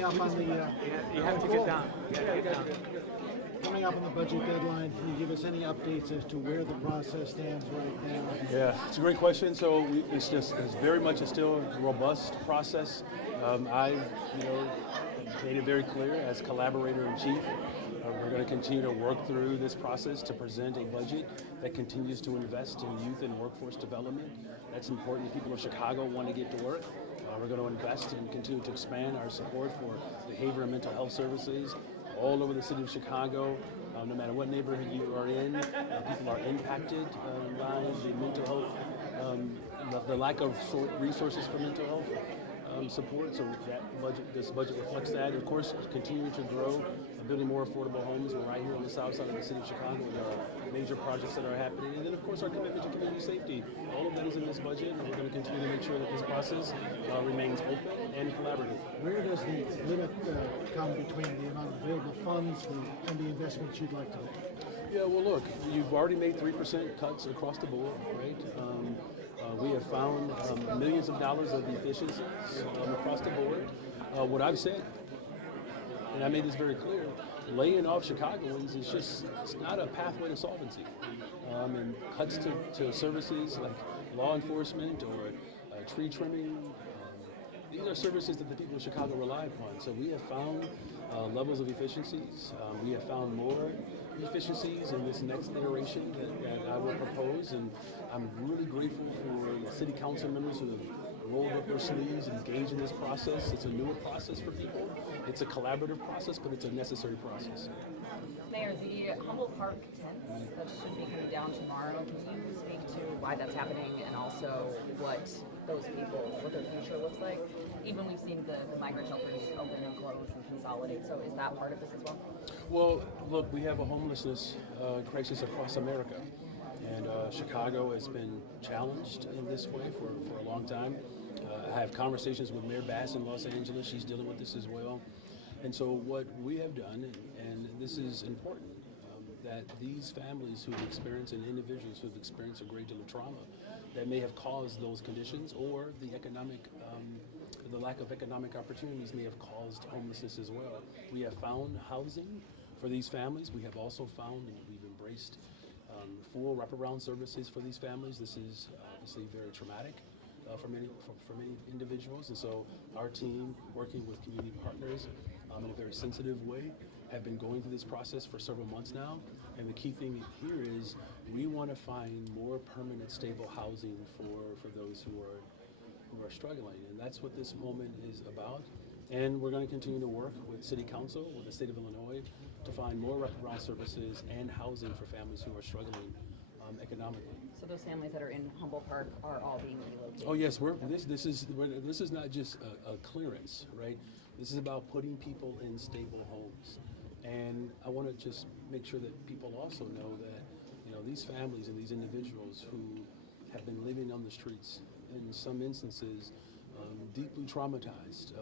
coming up on the You have to get down. coming up on the budget deadline. Can you give us any updates as to where the process stands right now? Yeah, it's a great question. So it's very much a still robust process. I've made it very clear as collaborator in chief. We're going to continue to work through this process to present a budget that continues to invest in youth and workforce development. That's important. People of Chicago want to get to work. We're going to invest and continue to expand our support for behavior and mental health services all over the city of Chicago. No matter what neighborhood you are in, people are impacted by the mental health, the lack of resources for mental health support. So this budget reflects that. Of course, continuing to grow, building more affordable homes. We're right here on the south side of the city of Chicago with our major projects that are happening. And then, of course, our commitment to community safety. All of that is in this budget, and we're going to continue to make sure that this process remains open and collaborative. Where does the limit come between the amount of available funds and the investments you'd like to make? Yeah, well, look, you've already made 3% cuts across the board, right? We have found millions of dollars of efficiencies across the board. What I've said, and I made this very clear, laying off Chicagoans is it's not a pathway to solvency. And cuts to services like law enforcement or tree trimming, these are services that the people of Chicago rely upon. So we have found levels of efficiencies. We have found more efficiencies in this next iteration that I will propose. And I'm really grateful for the city council members who have rolled up their sleeves and engaged in this process. It's a newer process for people. It's a collaborative process, but it's a necessary process. Mayor, the Humboldt Park tents that should be coming down tomorrow, can you speak to why that's happening and also what those people, what their future looks like? Even we've seen the migrant shelters open and close and consolidate, so is that part of this as well? Well, look, we have a homelessness crisis across America. And Chicago has been challenged in this way for a long time. I have conversations with Mayor Bass in Los Angeles. She's dealing with this as well. And so what we have done, and this is important, that these families who've experienced and individuals who've experienced a great deal of trauma that may have caused those conditions, or the lack of economic opportunities may have caused homelessness as well. We have found housing for these families. We have also found, and we've embraced full wraparound services for these families. This is obviously very traumatic for many individuals, and so our team, working with community partners in a very sensitive way, have been going through this process for several months now. And the key thing here is we want to find more permanent, stable housing for those who are struggling, and that's what this moment is about. And we're going to continue to work with City Council, with the state of Illinois, to find more wraparound services and housing for families who are struggling economically. So those families that are in Humboldt Park are all being relocated? Oh yes, this is not just a clearance, right? This is about putting people in stable homes. And I want to just make sure that people also know that, these families and these individuals who have been living on the streets, in some instances, deeply traumatized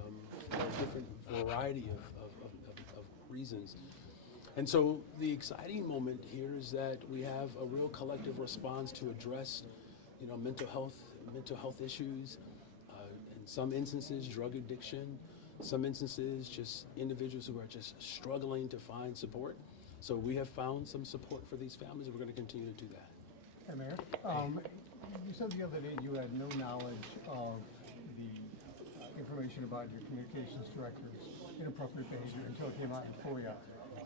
for a different variety of reasons. And so the exciting moment here is that we have a real collective response to address, mental health issues, in some instances, drug addiction, some instances, just individuals who are just struggling to find support. So we have found some support for these families, and we're going to continue to do that. Hey, Mayor. You said the other day you had no knowledge of the information about your communications director's inappropriate behavior until it came out in FOIA.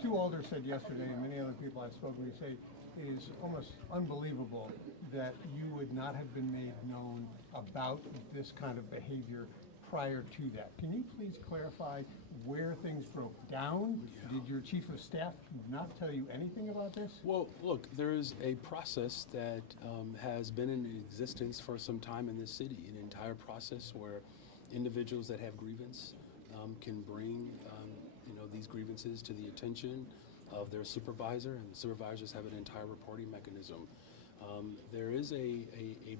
Two alders said yesterday, and many other people I've spoken to say, it is almost unbelievable that you would not have been made known about this kind of behavior prior to that. Can you please clarify where things broke down? Did your chief of staff not tell you anything about this? Well, look, there is a process that has been in existence for some time in this city, an entire process where individuals that have grievance can bring these grievances to the attention of their supervisor, and the supervisors have an entire reporting mechanism. There is a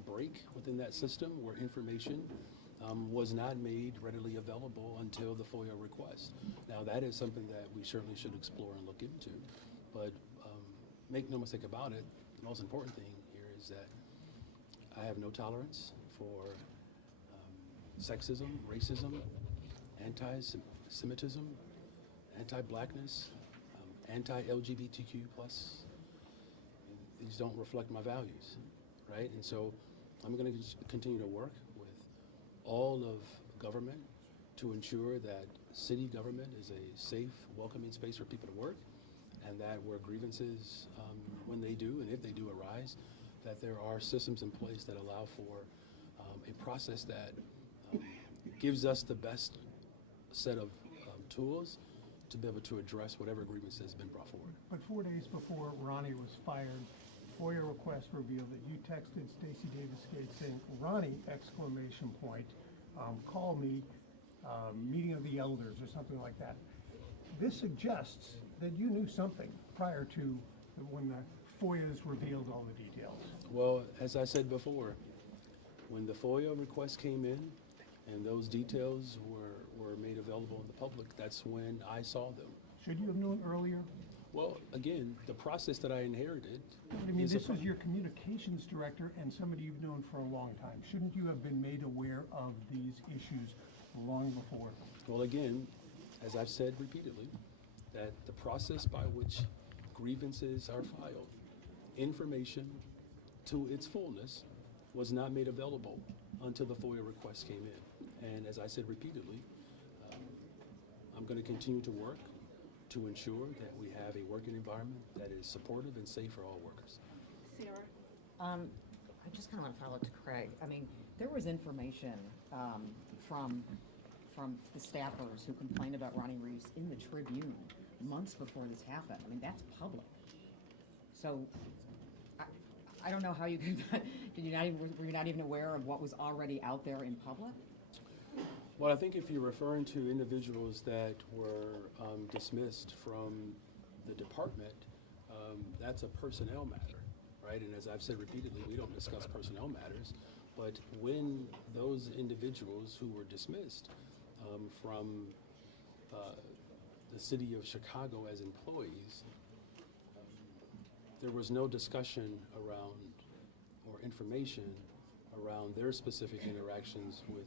break within that system where information was not made readily available until the FOIA request. Now that is something that we certainly should explore and look into, but make no mistake about it, the most important thing here is that I have no tolerance for sexism, racism, anti-Semitism, anti-blackness, anti-LGBTQ plus. These don't reflect my values, right? And so I'm going to continue to work with all of government to ensure that city government is a safe, welcoming space for people to work, and that where grievances, when they do and if they do arise, that there are systems in place that allow for a process that gives us the best set of tools to be able to address whatever grievance has been brought forward. But 4 days before Ronnie was fired, FOIA request revealed that you texted Stacey Davis Gates saying, "Ronnie!" exclamation point, call me, meeting of the elders or something like that. This suggests that you knew something prior to when the FOIA's revealed all the details. Well, as I said before, when the FOIA request came in and those details were made available in the public, that's when I saw them. Should you have known earlier? Well, again, the process that I inherited. I mean, this is your communications director and somebody you've known for a long time. Shouldn't you have been made aware of these issues long before? Well, again, as I've said repeatedly, that the process by which grievances are filed, information to its fullness was not made available until the FOIA request came in. And as I said repeatedly, I'm going to continue to work to ensure that we have a working environment that is supportive and safe for all workers. Sarah? I just kind of want to follow up to Craig. I mean, there was information from the staffers who complained about Ronnie Reese in the Tribune months before this happened. I mean, that's public. So I don't know how you could, were you not even aware of what was already out there in public? Well, I think if you're referring to individuals that were dismissed from the department, that's a personnel matter, right? And as I've said repeatedly, we don't discuss personnel matters. But when those individuals who were dismissed from the city of Chicago as employees, there was no discussion around or information around their specific interactions with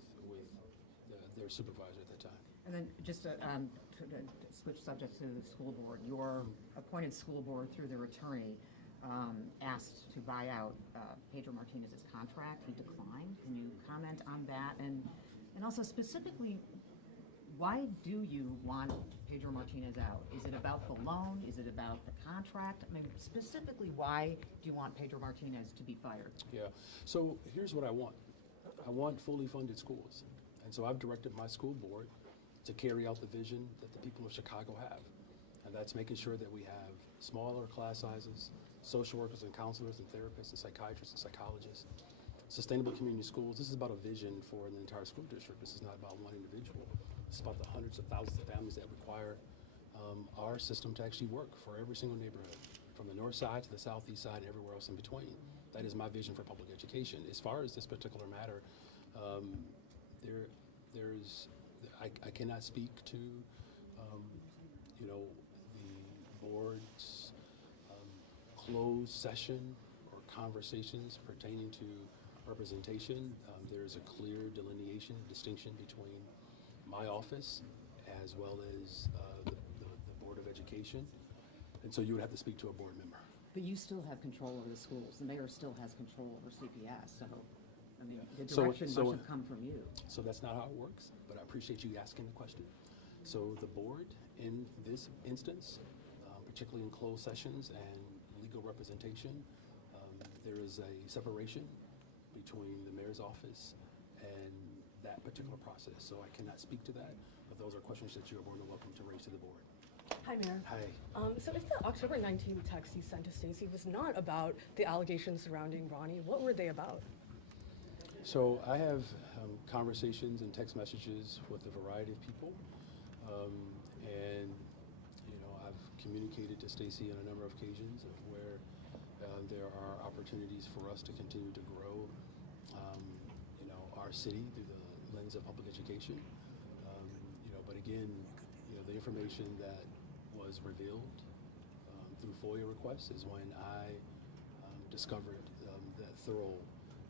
their supervisor at that time. And then just to switch subjects to the school board, your appointed school board through their attorney asked to buy out Pedro Martinez's contract. He declined. Can you comment on that? And also specifically, why do you want Pedro Martinez out? Is it about the loan? Is it about the contract? I mean, specifically, why do you want Pedro Martinez to be fired? Yeah, so here's what I want. I want fully funded schools. And so I've directed my school board to carry out the vision that the people of Chicago have. And that's making sure that we have smaller class sizes, social workers and counselors and therapists and psychiatrists and psychologists, sustainable community schools. This is about a vision for the entire school district. This is not about one individual. It's about the hundreds of thousands of families that require our system to actually work for every single neighborhood, from the north side to the southeast side and everywhere else in between. That is my vision for public education. As far as this particular matter, I cannot speak to, the board's closed session or conversations pertaining to representation. There's a clear delineation, distinction between my office as well as the Board of Education. And so you would have to speak to a board member. But you still have control over the schools. The mayor still has control over CPS. So, I mean, the So direction must have come from you. So that's not how it works, but I appreciate you asking the question. So the board, in this instance, particularly in closed sessions and legal representation, there is a separation between the mayor's office and that particular process. So I cannot speak to that, but those are questions that you are more than welcome to raise to the board. Hi, Mayor. Hi. So if the October 19th text you sent to Stacey was not about the allegations surrounding Ronnie, what were they about? So I have conversations and text messages with a variety of people, and I've communicated to Stacey on a number of occasions of where there are opportunities for us to continue to grow, our city through the lens of public education. But again, the information that was revealed through FOIA requests is when I discovered that thorough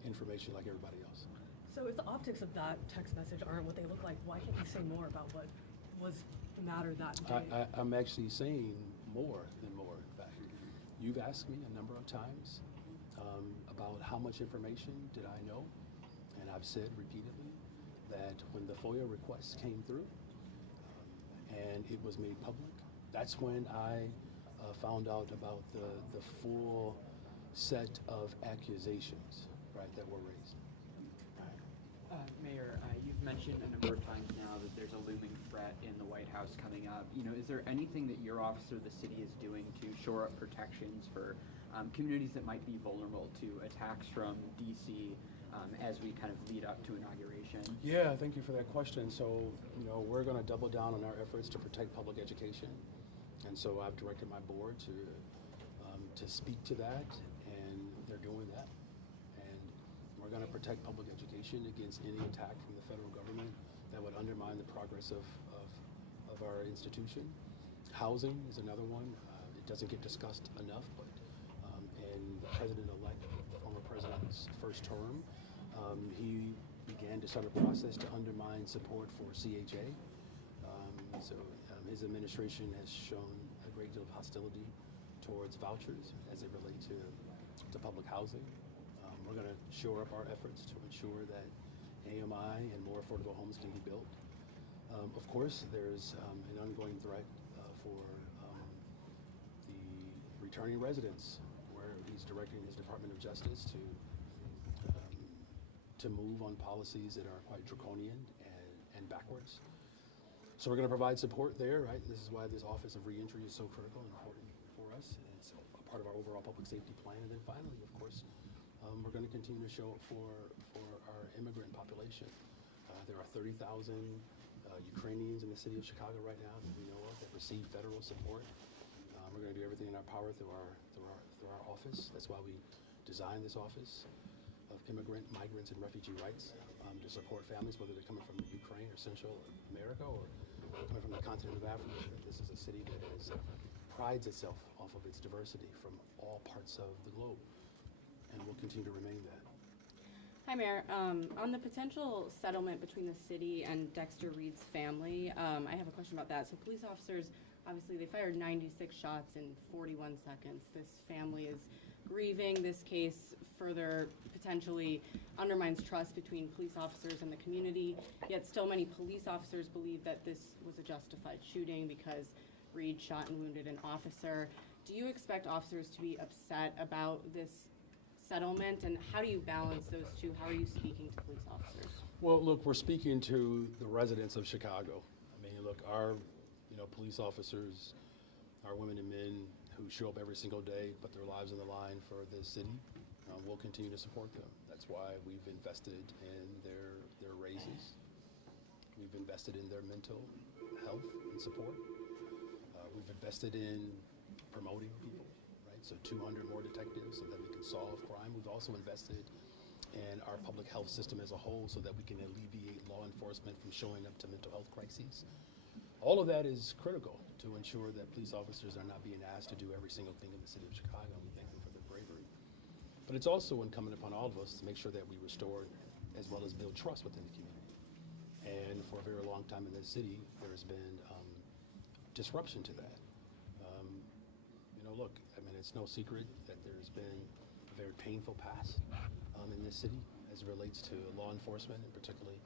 information like everybody else. So if the optics of that text message aren't what they look like, why can't you say more about what was the matter that day? I'm actually saying more than more, in fact. You've asked me a number of times about how much information did I know, and I've said repeatedly that when the FOIA request came through and it was made public, that's when I found out about the full set of accusations, right, that were raised. Mayor, you've mentioned a number of times now that there's a looming threat in the White House coming up. You know, is there anything that your office or the city is doing to shore up protections for communities that might be vulnerable to attacks from DC as we kind of lead up to inauguration? Yeah, thank you for that question. So, you know, we're going to double down on our efforts to protect public education. And so I've directed my board to speak to that, and they're doing that. And we're going to protect public education against any attack from the federal government that would undermine the progress of our institution. Housing is another one. It doesn't get discussed enough, but in the president-elect, former president's first term, he began to start a process to undermine support for CHA. His administration has shown a great deal of hostility towards vouchers as it relates to public housing. We're going to shore up our efforts to ensure that AMI and more affordable homes can be built. Of course, there's an ongoing threat for the returning residents, where he's directing his Department of Justice to move on policies that are quite draconian and backwards. So we're going to provide support there, right? This is why this Office of Reentry is so critical and important for us. And it's a part of our overall public safety plan. And then finally, of course, we're going to continue to show up for our immigrant population. There are 30,000 Ukrainians in the city of Chicago right now that we know of that receive federal support. We're going to do everything in our power through our office. That's why we designed this Office of Immigrant, Migrants, and Refugee Rights to support families, whether they're coming from Ukraine or Central America or coming from the continent of Africa. This is a city that prides itself off of its diversity from all parts of the globe, and will continue to remain that. Hi, Mayor. On the potential settlement between the city and Dexter Reed's family, I have a question about that. So police officers, obviously, they fired 96 shots in 41 seconds. This family is grieving. This case further potentially undermines trust between police officers and the community, yet still many police officers believe that this was a justified shooting because Reed shot and wounded an officer. Do you expect officers to be upset about this settlement, and how do you balance those two? How are you speaking to police officers? Well, look, we're speaking to the residents of Chicago. I mean, look, our police officers, our women and men who show up every single day, put their lives on the line for this city. We'll continue to support them. That's why we've invested in their raises. We've invested in their mental health and support. We've invested in promoting people, right? So 200 more detectives so that we can solve crime. We've also invested in our public health system as a whole so that we can alleviate law enforcement from showing up to mental health crises. All of that is critical to ensure that police officers are not being asked to do every single thing in the city of Chicago. We thank them for their bravery. But it's also incumbent upon all of us to make sure that we restore as well as build trust within the community. And for a very long time in this city, there's been disruption to that. Look, I mean, it's no secret that there's been a very painful past in this city as it relates to law enforcement, and particularly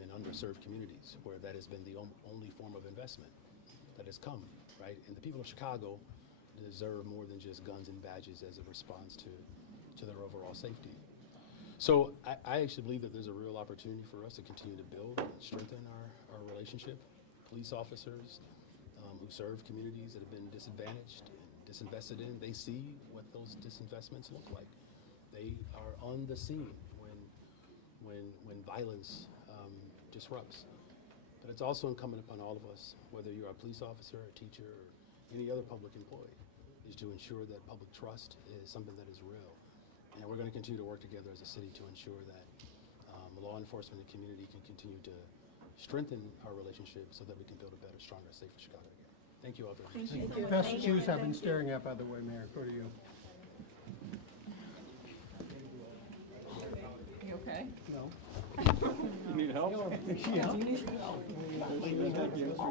in underserved communities, where that has been the only form of investment that has come, right? And the people of Chicago deserve more than just guns and badges as a response to their overall safety. So I actually believe that there's a real opportunity for us to continue to build and strengthen our relationship. Police officers who serve communities that have been disadvantaged and disinvested in, they see what those disinvestments look like. They are on the scene when violence disrupts. But it's also incumbent upon all of us, whether you're a police officer, a teacher, or any other public employee, is to ensure that public trust is something that is real. And we're going to continue to work together as a city to ensure that law enforcement and community can continue to strengthen our relationship so that we can build a better, stronger, safer Chicago together. Thank you all very much. Thank you. Best shoes have been staring at, by the way, Mayor. Go to you. You okay? No. Need help?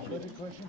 Budget question?